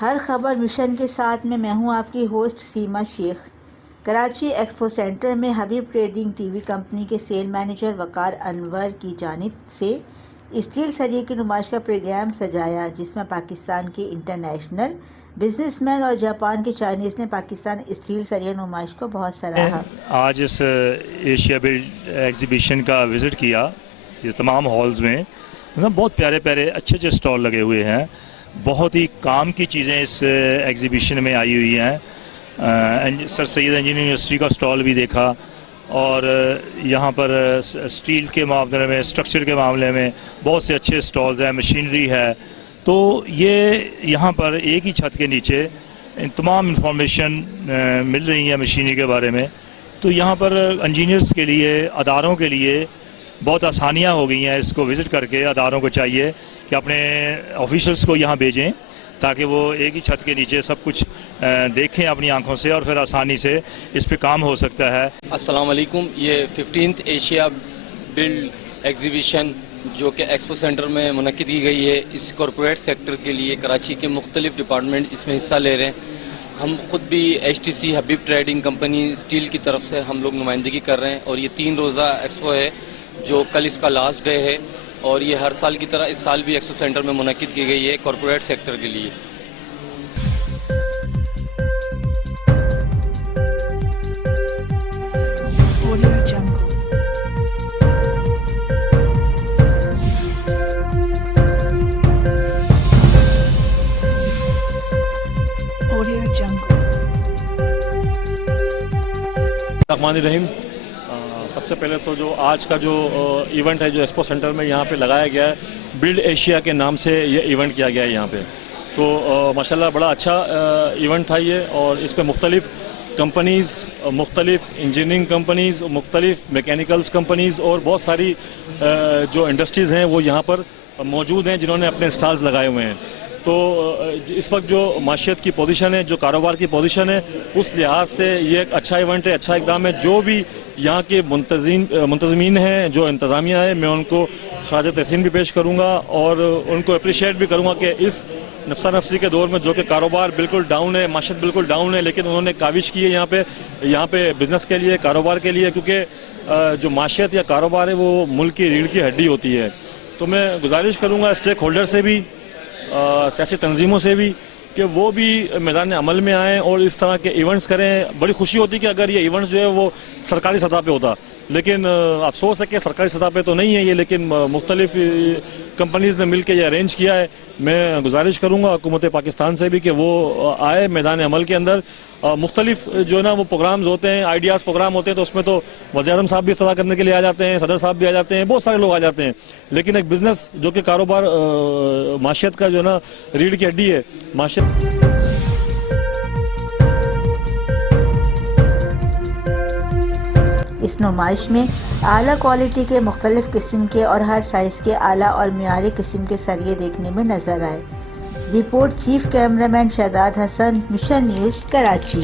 ہر خبر مشن کے ساتھ میں ہوں آپ کی ہوسٹ سیما شیخ۔ کراچی ایکسپو سینٹر میں حبیب ٹریڈنگ ٹی وی کمپنی کے سیل مینیجر وقار انور کی جانب سے اسٹیل سریے کی نمائش کا پروگرام سجایا، جس میں پاکستان کے انٹرنیشنل بزنس مین اور جاپان کے چائنیز نے پاکستان اسٹیل سریے نمائش کو بہت سراہا۔ آج اس ایشیا بلڈ ایگزیبیشن کا وزٹ کیا، یہ تمام ہالز میں بہت پیارے پیارے اچھے اچھے اسٹال لگے ہوئے ہیں، بہت ہی کام کی چیزیں اس ایگزیبیشن میں آئی ہوئی ہیں۔ سر سید انجینئرنگ یونیورسٹی کا اسٹال بھی دیکھا، اور یہاں پر اسٹیل کے معاملے میں، اسٹرکچر کے معاملے میں بہت سے اچھے اسٹالز ہیں، مشینری ہے۔ تو یہ یہاں پر ایک ہی چھت کے نیچے تمام انفارمیشن مل رہی ہے مشینری کے بارے میں۔ تو یہاں پر انجینئرس کے لیے، اداروں کے لیے بہت آسانیاں ہو گئی ہیں۔ اس کو وزٹ کر کے اداروں کو چاہیے کہ اپنے آفیشلس کو یہاں بھیجیں، تاکہ وہ ایک ہی چھت کے نیچے سب کچھ دیکھیں اپنی آنکھوں سے، اور پھر آسانی سے اس پہ کام ہو سکتا ہے۔ السلام علیکم۔ یہ 15th ایشیا بلڈ ایگزیبیشن جو کہ ایکسپو سینٹر میں منعقد کی گئی ہے، اس کارپوریٹ سیکٹر کے لیے کراچی کے مختلف ڈپارٹمنٹ اس میں حصہ لے رہے ہیں۔ ہم خود بھی HTC حبیب ٹریڈنگ کمپنی اسٹیل کی طرف سے ہم لوگ نمائندگی کر رہے ہیں، اور یہ 3 روزہ ایکسپو ہے جو کل اس کا لاسٹ ڈے ہے، اور یہ ہر سال کی طرح اس سال بھی ایکسپو سینٹر میں منعقد کی گئی ہے کارپوریٹ سیکٹر کے لیے۔ الرحمن الرحیم۔ سب سے پہلے تو جو آج کا جو ایونٹ ہے جو ایکسپو سینٹر میں یہاں پہ لگایا گیا ہے، بلڈ ایشیا کے نام سے یہ ایونٹ کیا گیا ہے یہاں پہ، تو ماشاءاللہ بڑا اچھا ایونٹ تھا یہ، اور اس پہ مختلف کمپنیز، مختلف انجینئرنگ کمپنیز، مختلف میکینیکلز کمپنیز اور بہت ساری جو انڈسٹریز ہیں وہ یہاں پر موجود ہیں، جنہوں نے اپنے اسٹالز لگائے ہوئے ہیں۔ تو اس وقت جو معیشت کی پوزیشن ہے، جو کاروبار کی پوزیشن ہے، اس لحاظ سے یہ ایک اچھا ایونٹ ہے، اچھا اقدام ہے۔ جو بھی یہاں کے منتظمین ہیں، جو انتظامیہ ہے، میں ان کو خراج تحسین بھی پیش کروں گا، اور ان کو اپریشیٹ بھی کروں گا کہ اس نفسا نفسی کے دور میں جو کہ کاروبار بالکل ڈاؤن ہے، معیشت بالکل ڈاؤن ہے، لیکن انہوں نے کاوش کی ہے یہاں پہ بزنس کے لیے، کاروبار کے لیے، کیونکہ جو معیشت یا کاروبار ہے وہ ملک کی ریڑھ کی ہڈی ہوتی ہے۔ تو میں گزارش کروں گا اسٹیک ہولڈر سے بھی، سیاسی تنظیموں سے بھی، کہ وہ بھی میدان عمل میں آئیں اور اس طرح کے ایونٹس کریں۔ بڑی خوشی ہوتی کہ اگر یہ ایونٹس جو ہے وہ سرکاری سطح پہ ہوتا، لیکن افسوس ہے کہ سرکاری سطح پہ تو نہیں ہے یہ، لیکن مختلف کمپنیز نے مل کے یہ ارینج کیا ہے۔ میں گزارش کروں گا حکومت پاکستان سے بھی کہ وہ آئے میدان عمل کے اندر۔ مختلف جو ہے نا وہ پروگرامز ہوتے ہیں، آئیڈیاز پروگرام ہوتے ہیں، تو اس میں تو وزیر اعظم صاحب بھی افتتاح کرنے کے لیے آ جاتے ہیں، صدر صاحب بھی آ جاتے ہیں، بہت سارے لوگ آ جاتے ہیں، لیکن ایک بزنس جو کہ کاروبار معیشت کا جو ہے نا ریڑھ کی ہڈی ہے، معیشت۔ اس نمائش میں اعلیٰ کوالٹی کے مختلف قسم کے اور ہر سائز کے اعلیٰ اور معیاری قسم کے سریے دیکھنے میں نظر آئے۔ رپورٹ چیف کیمرہ مین شہزاد حسن، مشن نیوز، کراچی۔